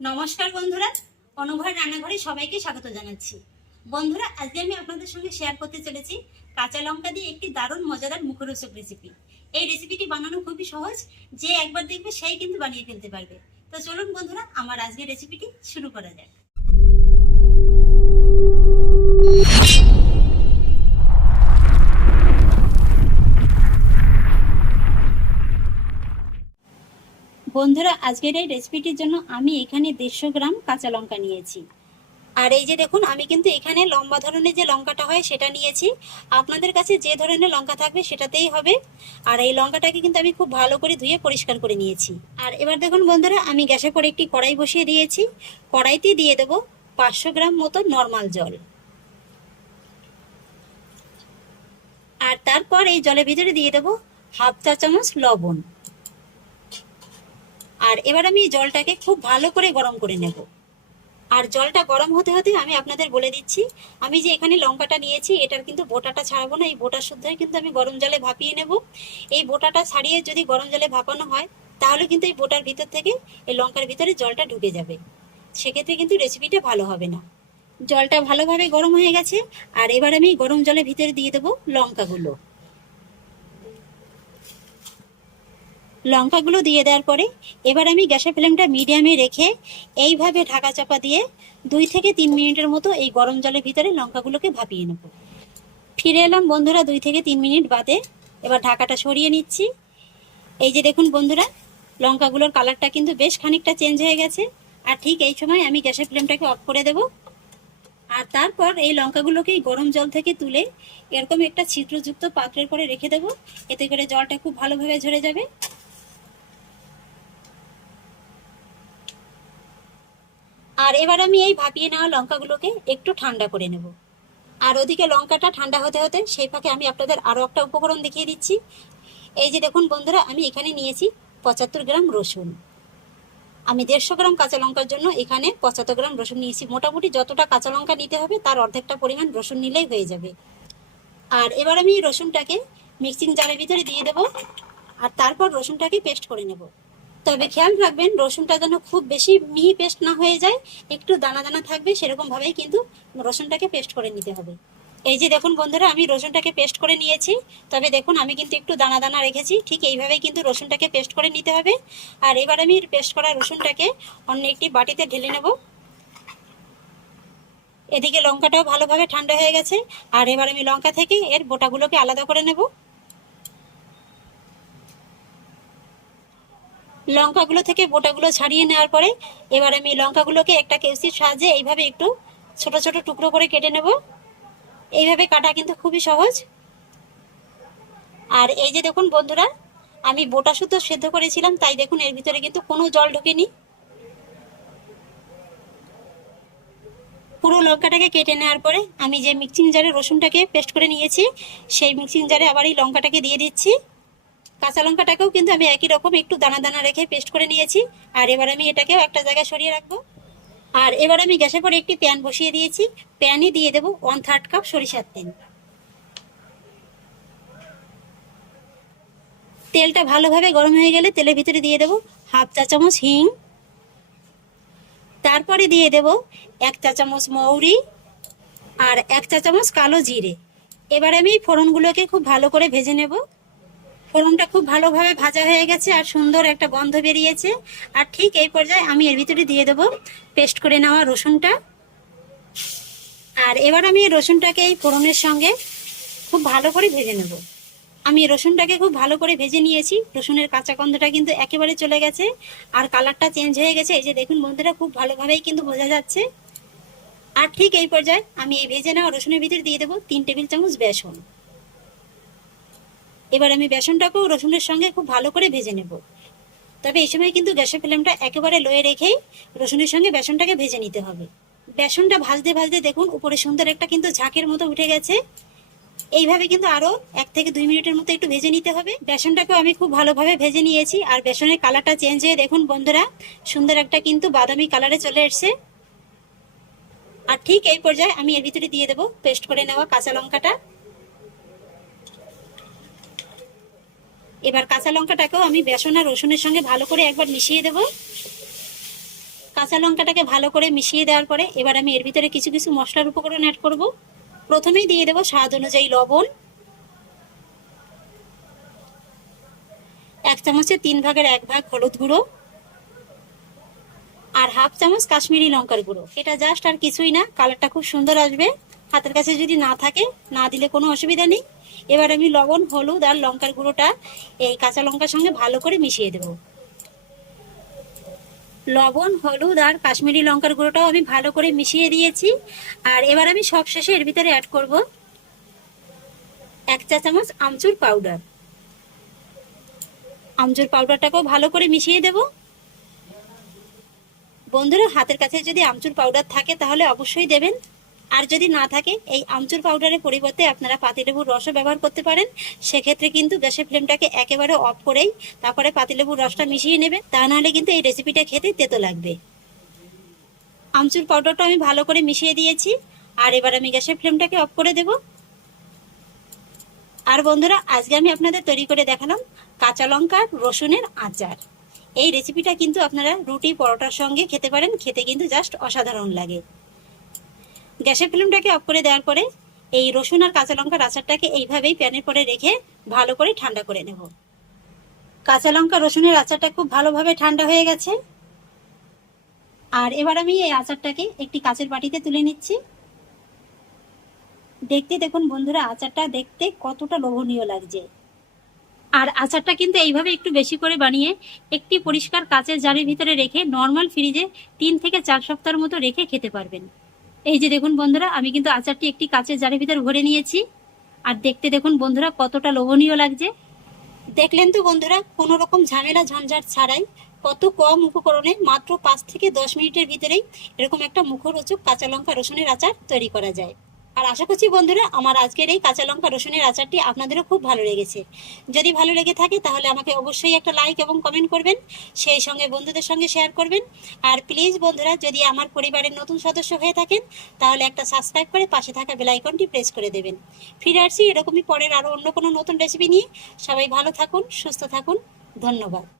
নমস্কার বন্ধুরা অনুভয় রান্নাঘরে সবাইকে স্বাগত জানাচ্ছি। বন্ধুরা, আজকে আমি আপনাদের সঙ্গে শেয়ার করতে চলেছি কাঁচা লঙ্কা দিয়ে একটি দারুণ মজাদার মুখরোচক রেসিপি এই রেসিপিটি বানানো খুবই সহজ, যে একবার দেখবে সেই কিন্তু বানিয়ে ফেলতে পারবে। তো চলুন বন্ধুরা, আমার আজকের রেসিপিটি শুরু করা যাক। বন্ধুরা, আজকের এই রেসিপিটির জন্য আমি এখানে দেড়শো গ্রাম কাঁচা লঙ্কা নিয়েছি। আর এই যে দেখুন, আমি কিন্তু এখানে লম্বা ধরনের যে লঙ্কাটা হয় সেটা নিয়েছি। আপনাদের কাছে যে ধরনের লঙ্কা থাকবে সেটাতেই হবে। আর এই লঙ্কাটাকে কিন্তু আমি খুব ভালো করে ধুয়ে পরিষ্কার করে নিয়েছি। আর এবার দেখুন বন্ধুরা, আমি গ্যাসে করে একটি কড়াই বসিয়ে দিয়েছি। কড়াইতে দিয়ে দেবো পাঁচশো গ্রাম মতো নর্মাল জল। আর তারপর এই জলের ভিতরে দিয়ে দেবো হাফ চা চামচ লবণ। আর এবার আমি জলটাকে খুব ভালো করে গরম করে নেব। আর জলটা গরম হতে হতে আমি আপনাদের বলে দিচ্ছি, আমি যে এখানে লঙ্কাটা নিয়েছি, এটার কিন্তু বোটাটা ছাড়াবো না, এই বোটা শুদ্ধই কিন্তু আমি গরম জলে ভাপিয়ে নেব। এই বোটাটা ছাড়িয়ে যদি গরম জলে ভাপানো হয়, তাহলে কিন্তু এই বোটার ভিতর থেকে, এই লঙ্কার ভিতরে জলটা ঢুকে যাবে। সেক্ষেত্রে কিন্তু রেসিপিটা ভালো হবে না। জলটা ভালোভাবে গরম হয়ে গেছে, আর এবার আমি গরম জলের ভিতরে দিয়ে দেবো লঙ্কাগুলো। লঙ্কাগুলো দিয়ে দেওয়ার পরে এবার আমি গ্যাসের ফ্লেমটা মিডিয়ামে রেখে এইভাবে ঢাকা চাপা দিয়ে দুই থেকে তিন মিনিটের মতো এই গরম জলের ভিতরে লঙ্কাগুলোকে ভাপিয়ে নেব। ফিরে এলাম বন্ধুরা দুই থেকে তিন মিনিট বাদে। এবার ঢাকাটা সরিয়ে নিচ্ছি। এই যে দেখুন বন্ধুরা, লঙ্কাগুলোর কালারটা কিন্তু বেশ খানিকটা চেঞ্জ হয়ে গেছে। আর ঠিক এই সময় আমি গ্যাসের ফ্লেমটাকে অফ করে দেব। আর তারপর এই লঙ্কাগুলোকে গরম জল থেকে তুলে এরকম একটা ছিদ্রযুক্ত পাত্রের করে রেখে দেবো। এতে করে জলটা খুব ভালোভাবে ঝরে যাবে। আর এবার আমি এই ভাপিয়ে নেওয়া লঙ্কাগুলোকে একটু ঠান্ডা করে নেব। আর ওদিকে লঙ্কাটা ঠান্ডা হতে হতে সেই ফাঁকে আমি আপনাদের আরও একটা উপকরণ দেখিয়ে দিচ্ছি। এই যে দেখুন বন্ধুরা, আমি এখানে নিয়েছি পঁচাত্তর গ্রাম রসুন। আমি দেড়শো গ্রাম কাঁচা লঙ্কার জন্য এখানে পঁচাত্তর গ্রাম রসুন নিয়েছি। মোটামুটি যতটা কাঁচা লঙ্কা নিতে হবে তার অর্ধেকটা পরিমাণ রসুন নিলেই হয়ে যাবে। আর এবার আমি রসুনটাকে মিক্সিং জারের ভিতরে দিয়ে দেব। আর তারপর রসুনটাকে পেস্ট করে নেব। তবে খেয়াল রাখবেন, রসুনটা যেন খুব বেশি মিহি পেস্ট না হয়ে যায়, একটু দানা দানা থাকবে, সেরকম ভাবেই কিন্তু রসুনটাকে পেস্ট করে নিতে হবে। এই যে দেখুন বন্ধুরা, আমি রসুনটাকে পেস্ট করে নিয়েছি, তবে দেখুন আমি কিন্তু একটু দানা দানা রেখেছি, ঠিক এইভাবেই কিন্তু রসুনটাকে পেস্ট করে নিতে হবে। আর এবার আমি পেস্ট করা রসুনটাকে অন্য একটি বাটিতে ঢেলে নেব। এদিকে লঙ্কাটাও ভালোভাবে ঠান্ডা হয়ে গেছে, আর এবার আমি লঙ্কা থেকে এর বোটাগুলোকে আলাদা করে নেব। লঙ্কাগুলো থেকে বোটাগুলো ছাড়িয়ে নেওয়ার পরে এবার আমি লঙ্কাগুলোকে একটা কেউসির সাহায্যে এইভাবে একটু ছোট ছোট টুকরো করে কেটে নেব। এইভাবে কাটা কিন্তু খুবই সহজ। আর এই যে দেখুন বন্ধুরা, আমি বোটা শুদ্ধ সেদ্ধ করেছিলাম, তাই দেখুন এর ভিতরে কিন্তু কোনো জল ঢোকেনি। পুরো লঙ্কাটাকে কেটে নেওয়ার পরে আমি যে মিক্সিং জারে রসুনটাকে পেস্ট করে নিয়েছি, সেই মিক্সিং জারে আবার এই লঙ্কাটাকে দিয়ে দিচ্ছি। কাঁচা লঙ্কাটাকেও কিন্তু আমি একই রকম একটু দানা দানা রেখে পেস্ট করে নিয়েছি। আর এবার আমি এটাকেও একটা জায়গায় সরিয়ে রাখব। আর এবার আমি গ্যাসের পরে একটি প্যান বসিয়ে দিয়েছি। প্যানে দিয়ে দেবো ওয়ান থার্ড কাপ সরিষার তেল। তেলটা ভালোভাবে গরম হয়ে গেলে তেলের ভিতরে দিয়ে দেবো হাফ চা চামচ হিং। তারপরে দিয়ে দেব এক চা চামচ মৌরি আর এক চা চামচ কালো জিরে। এবার আমি ফোড়নগুলোকে খুব ভালো করে ভেজে নেব। ফোড়নটা খুব ভালোভাবে ভাজা হয়ে গেছে আর সুন্দর একটা গন্ধ বেরিয়েছে। আর ঠিক এই পর্যায়ে আমি এর ভিতরে দিয়ে দেবো পেস্ট করে নেওয়া রসুনটা। আর এবার আমি রসুনটাকে এই ফোড়নের সঙ্গে খুব ভালো করে ভেজে নেব। আমি রসুনটাকে খুব ভালো করে ভেজে নিয়েছি। রসুনের কাঁচা গন্ধটা কিন্তু একেবারে চলে গেছে আর কালারটা চেঞ্জ হয়ে গেছে। এই যে দেখুন বন্ধুরা, খুব ভালোভাবেই কিন্তু বোঝা যাচ্ছে। আর ঠিক এই পর্যায়ে আমি এই ভেজে নেওয়া রসুনের ভিতরে দিয়ে দেবো তিন টেবিল চামচ বেসন। এবার আমি বেসনটাকেও রসুনের সঙ্গে খুব ভালো করে ভেজে নেব। তবে এই সময় কিন্তু গ্যাসের ফ্লেমটা একেবারে লোয়ে রেখেই রসুনের সঙ্গে বেসনটাকে ভেজে নিতে হবে। বেসনটা ভাজতে ভাজতে দেখুন উপরে সুন্দর একটা কিন্তু ঝাঁকের মতো উঠে গেছে। এইভাবে কিন্তু আরও এক থেকে দুই মিনিটের মতো একটু ভেজে নিতে হবে। বেসনটাকেও আমি খুব ভালোভাবে ভেজে নিয়েছি আর বেসনের কালারটা চেঞ্জ হয়ে দেখুন বন্ধুরা, সুন্দর একটা কিন্তু বাদামি কালারে চলে এসছে। আর ঠিক এই পর্যায়ে আমি এর ভিতরে দিয়ে দেবো, পেস্ট করে নেওয়া কাঁচা লঙ্কাটা। এবার কাঁচা লঙ্কাটাকেও আমি বেসন আর রসুনের সঙ্গে ভালো করে একবার মিশিয়ে দেব। কাঁচা লঙ্কাটাকে ভালো করে মিশিয়ে দেওয়ার পরে এবার আমি এর ভিতরে কিছু কিছু মশলার উপকরণ অ্যাড করব। প্রথমেই দিয়ে দেবো স্বাদ অনুযায়ী লবণ। এক চামচের তিন ভাগের এক ভাগ হলুদ গুঁড়ো। আর হাফ চামচ কাশ্মীরি লঙ্কার গুঁড়ো। এটা জাস্ট আর কিছুই না কালারটা খুব সুন্দর আসবে। হাতের কাছে যদি না থাকে, না দিলে কোনো অসুবিধা নেই। এবার আমি লবণ, হলুদ আর লঙ্কার গুঁড়োটা এই কাঁচা লঙ্কার সঙ্গে ভালো করে মিশিয়ে দেব। লবণ, হলুদ আর কাশ্মীরি লঙ্কার গুঁড়োটাও আমি ভালো করে মিশিয়ে দিয়েছি। আর এবার আমি সবশেষে এর ভিতরে অ্যাড করব এক চা চামচ আমচুর পাউডার আমচুর পাউডারটাকেও ভালো করে মিশিয়ে দেবো। বন্ধুরা, হাতের কাছে যদি আমচুর পাউডার থাকে, তাহলে অবশ্যই দেবেন। আর যদি না থাকে, এই আমচুর পাউডারের পরিবর্তে আপনারা পাতিলেবুর রসও ব্যবহার করতে পারেন। সেক্ষেত্রে কিন্তু গ্যাসের ফ্লেমটাকে একেবারে অফ করেই তারপরে পাতিলেবুর রসটা মিশিয়ে নেবে তা নাহলে কিন্তু এই রেসিপিটা খেতে তেতো লাগবে। আমচুর পাউডারটা আমি ভালো করে মিশিয়ে দিয়েছি। আর এবার আমি গ্যাসের ফ্লেমটাকে অফ করে দেব। আর বন্ধুরা, আজকে আমি আপনাদের তৈরি করে দেখালাম কাঁচা লঙ্কার রসুনের আচার। এই রেসিপিটা কিন্তু আপনারা রুটি, পরোটার সঙ্গে খেতে পারেন। খেতে কিন্তু জাস্ট অসাধারণ লাগে। গ্যাসের ফ্লেমটাকে অফ করে দেওয়ার পরে এই রসুন আর কাঁচা লঙ্কার আচারটাকে এইভাবেই প্যানের পরে রেখে ভালো করে ঠান্ডা করে নেব। কাঁচা লঙ্কা, রসুনের আচারটা খুব ভালোভাবে ঠান্ডা হয়ে গেছে। আর এবার আমি এই আচারটাকে একটি কাঁচের বাটিতে তুলে নিচ্ছি। দেখতে দেখুন বন্ধুরা, আচারটা দেখতে কতটা লোভনীয় লাগছে। আর আচারটা কিন্তু এইভাবে একটু বেশি করে বানিয়ে একটি পরিষ্কার কাঁচের জারের ভিতরে রেখে নর্মাল ফ্রিজে তিন থেকে চার সপ্তাহের মতো রেখে খেতে পারবেন। এই যে দেখুন বন্ধুরা, আমি কিন্তু আচারটি একটি কাঁচের জারের ভিতর ভরে নিয়েছি। আর দেখতে দেখুন বন্ধুরা, কতটা লোভনীয় লাগছে। দেখলেন তো বন্ধুরা, কোনো রকম ঝামেলা, ঝঞ্ঝাট ছাড়াই কত কম উপকরণে মাত্র পাঁচ থেকে দশ মিনিটের ভিতরেই এরকম একটা মুখরোচক কাঁচা লঙ্কা রসুনের আচার তৈরি করা যায়। আর আশা করছি বন্ধুরা, আমার আজকের এই কাঁচা লঙ্কা রসুনের আচারটি আপনাদেরও খুব ভালো লেগেছে। যদি ভালো লেগে থাকে, তাহলে আমাকে অবশ্যই একটা লাইক এবং কমেন্ট করবেন, সেই সঙ্গে বন্ধুদের সঙ্গে শেয়ার করবেন। আর প্লিজ বন্ধুরা, যদি আমার পরিবারের নতুন সদস্য হয়ে থাকেন, তাহলে একটা সাবস্ক্রাইব করে পাশে থাকা বেলাইকনটি প্রেস করে দেবেন। ফিরে আসছি এরকমই পরের আরও অন্য কোনো নতুন রেসিপি নিয়ে। সবাই ভালো থাকুন, সুস্থ থাকুন। ধন্যবাদ।